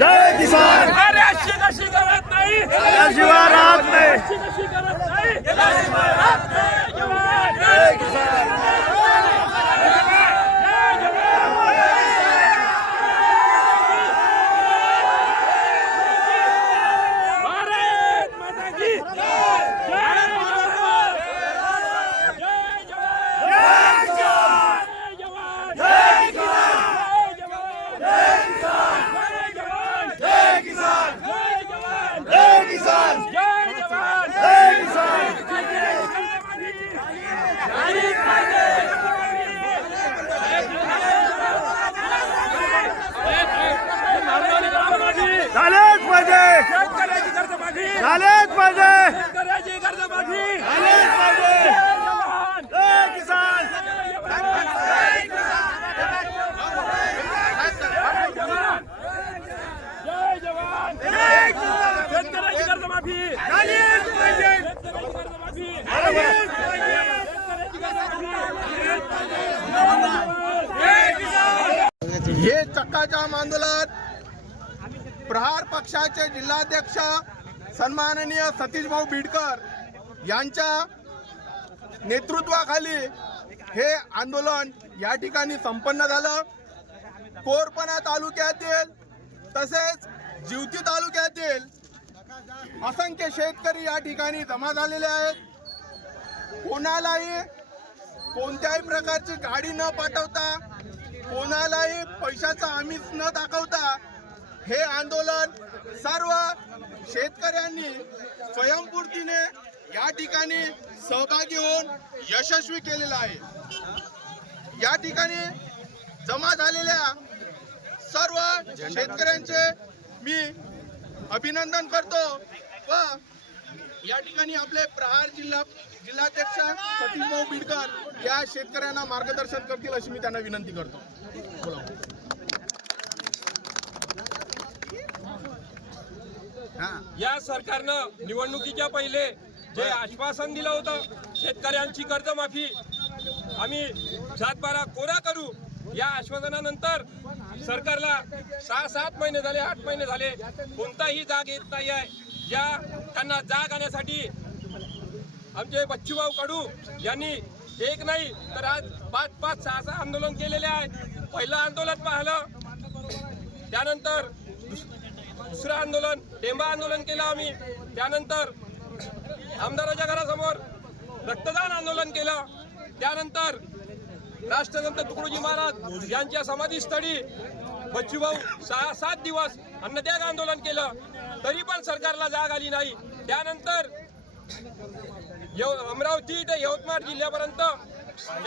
जय किसान करत नाही शिवाय राहत नाही हक्काच्या आंदोलन प्रहार पक्षाचे जिल्हाध्यक्ष सन्माननीय सतीश भाऊ बिडकर यांच्या नेतृत्वाखाली हे आंदोलन या ठिकाणी संपन्न झालं कोरपणा तालुक्यातील तसेच जिवती तालुक्यातील असंख्य शेतकरी या ठिकाणी जमा झालेले आहेत कोणालाही कोणत्याही प्रकारची गाडी न पाठवता कोणालाही पैशाचा आम्हीच न दाखवता हे आंदोलन सर्व शेतकऱ्यांनी स्वयंपूर्तीने या ठिकाणी सहभागी होऊन यशस्वी केलेलं आहे या ठिकाणी जमा झालेल्या सर्व शेतकऱ्यांचे मी अभिनंदन करतो व या ठिकाणी आपले प्रहार जिल्हा जिल्हाध्यक्ष सतीशभाऊ बिडकर या शेतकऱ्यांना मार्गदर्शन करतील अशी मी त्यांना विनंती करतो बोला या सरकारनं निवडणुकीच्या पहिले जे आश्वासन दिलं होतं शेतकऱ्यांची कर्जमाफी आम्ही सातबारा कोरा करू या आश्वासनानंतर सरकारला सहा सात महिने झाले आठ महिने झाले कोणताही जाग येत नाही आहे ज्या त्यांना जाग आणण्यासाठी आमचे बच्चूभाऊ कडू यांनी एक नाही तर आज पाच पाच सहा सहा आंदोलन केलेले आहे पहिलं आंदोलन पाहिलं त्यानंतर दुसरं आंदोलन टेंबा आंदोलन केलं आम्ही त्यानंतर आमदाराच्या घरासमोर रक्तदान आंदोलन केलं त्यानंतर राष्ट्रसंत तुकडोजी महाराज यांच्या समाधीस्थळी बच्चूभाऊ सहा सात दिवस अन्नत्याग आंदोलन केलं तरी पण सरकारला जाग आली नाही त्यानंतर अमरावती ते यवतमाळ जिल्ह्यापर्यंत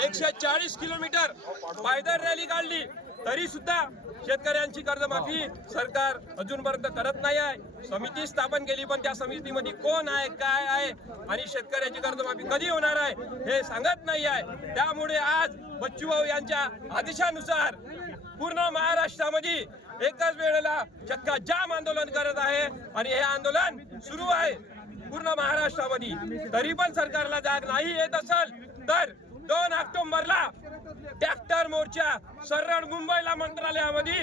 एकशे चाळीस किलोमीटर पायदळ रॅली काढली तरी सुद्धा शेतकऱ्यांची कर्जमाफी सरकार अजूनपर्यंत करत नाही आहे समिती स्थापन केली पण त्या समितीमध्ये कोण आहे काय आहे आणि शेतकऱ्यांची कर्जमाफी कधी होणार आहे हे सांगत नाही आहे त्यामुळे आज बच्चूभाऊ यांच्या आदेशानुसार पूर्ण महाराष्ट्रामध्ये एकच वेळ चक्का जाम आंदोलन करत आहे आणि हे आंदोलन सुरू आहे पूर्ण महाराष्ट्रामध्ये तरी पण सरकारला जाग नाही येत असेल तर दोन ऑक्टोबरला ट्रॅक्टर मोर्चा सरळ मुंबईला मंत्रालयामध्ये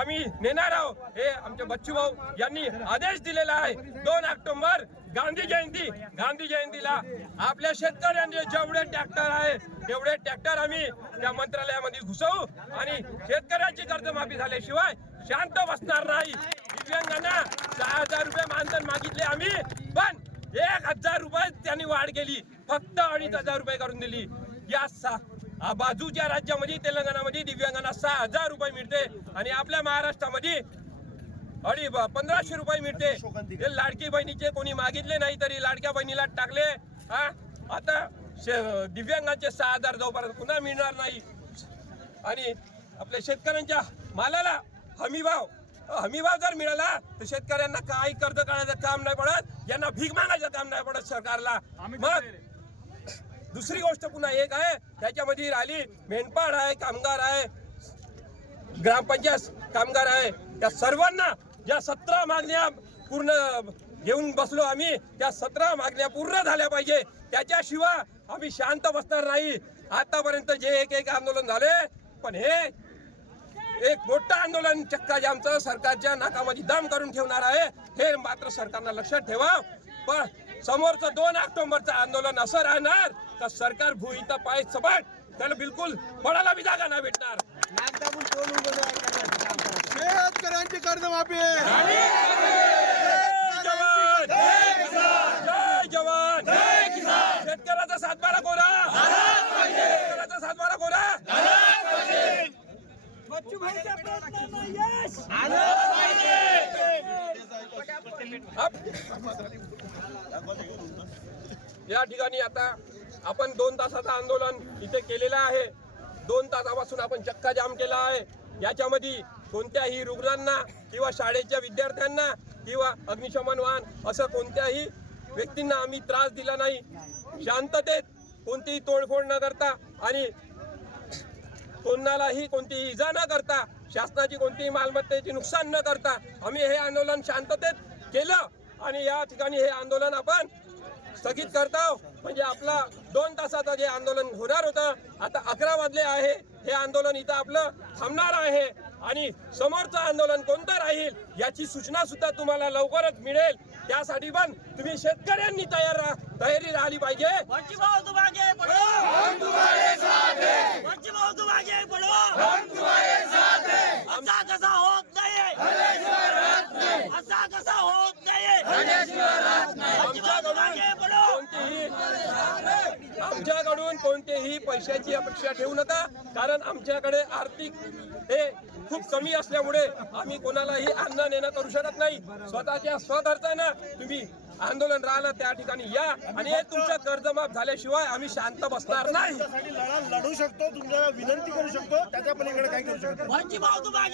आम्ही नेणार आहोत हे आमचे बच्चू भाऊ यांनी आदेश दिलेला आहे दोन ऑक्टोबर गांधी जयंती गांधी जयंतीला आपल्या शेतकऱ्यांचे जेवढे ट्रॅक्टर आहे तेवढे ट्रॅक्टर आम्ही त्या मंत्रालयामध्ये घुसवू आणि शेतकऱ्यांची कर्जमाफी झाल्याशिवाय शांत बसणार नाही दिव्यांगांना सहा हजार रुपये मानधन मागितले आम्ही पण एक हजार रुपये त्यांनी वाढ केली फक्त अडीच हजार रुपये करून दिली या सहा बाजूच्या राज्यामध्ये तेलंगणामध्ये दिव्यांगांना सहा हजार रुपये मिळते आणि आपल्या महाराष्ट्रामध्ये अडी पंधराशे रुपये मिळते हे लाडकी बहिणीचे कोणी मागितले नाही तरी लाडक्या बहिणीला टाकले हा आता दिव्यांगांचे सहा हजार जोपर्यंत पुन्हा मिळणार नाही आणि आपल्या शेतकऱ्यांच्या मालाला हमीभाव हमीभाव जर मिळाला तर शेतकऱ्यांना काही कर्ज काढायचं काम नाही पडत यांना भीक मागायचं काम नाही पडत सरकारला मग दुसरी गोष्ट पुन्हा एक आहे त्याच्यामध्ये राहिली मेंढपाळ आहे कामगार आहे ग्रामपंचायत कामगार आहे त्या सर्वांना ज्या सतरा मागण्या पूर्ण घेऊन बसलो आम्ही त्या सतरा मागण्या पूर्ण झाल्या पाहिजे त्याच्याशिवाय आम्ही शांत बसणार नाही आतापर्यंत जे एक एक आंदोलन झाले पण हे एक मोठं आंदोलन चक्का जे आमचं सरकारच्या नाकामध्ये दम करून ठेवणार आहे हे मात्र सरकारला लक्षात ठेवा पण समोरचं दोन ऑक्टोबरचं आंदोलन असं राहणार तर सरकार इथं पाय सपाट त्याला बिलकुल कोणाला बी जागा नाही भेटणार शेतकऱ्यांची कर्जमाफी यश या ठिकाणी आता आपण दोन तासाचं आंदोलन इथे केलेलं आहे दोन तासापासून आपण चक्का जाम केला आहे याच्यामध्ये कोणत्याही रुग्णांना किंवा शाळेच्या विद्यार्थ्यांना किंवा अग्निशमन वाहन असं कोणत्याही व्यक्तींना आम्ही त्रास दिला नाही शांततेत कोणतीही तोडफोड न करता आणि कोणालाही कोणतीही इजा न करता शासनाची कोणतीही मालमत्तेची नुकसान न करता आम्ही हे आंदोलन शांततेत केलं आणि या ठिकाणी हे आंदोलन आपण स्थगित करतो म्हणजे आपला दोन तासाचं जे आंदोलन होणार होतं आता अकरा वाजले आहे हे आंदोलन इथं आपलं थांबणार आहे आणि समोरचं आंदोलन कोणतं राहील याची सूचना सुद्धा तुम्हाला लवकरच मिळेल त्यासाठी पण तुम्ही शेतकऱ्यांनी तयार तयारी राहिली पाहिजे आमच्याकडून कोणतेही पैशाची अपेक्षा ठेवू नका कारण आमच्याकडे आर्थिक हे खूप कमी असल्यामुळे आम्ही कोणालाही अन्न नेणं करू शकत नाही स्वतःच्या स्वधर्थानं तुम्ही आंदोलन राहिलं त्या ठिकाणी या आणि हे तुमच्या कर्जमाफ झाल्याशिवाय आम्ही शांत बसणार नाही लढू शकतो तुमच्या विनंती करू शकतो त्याच्या पलीकडे काय करू शकतो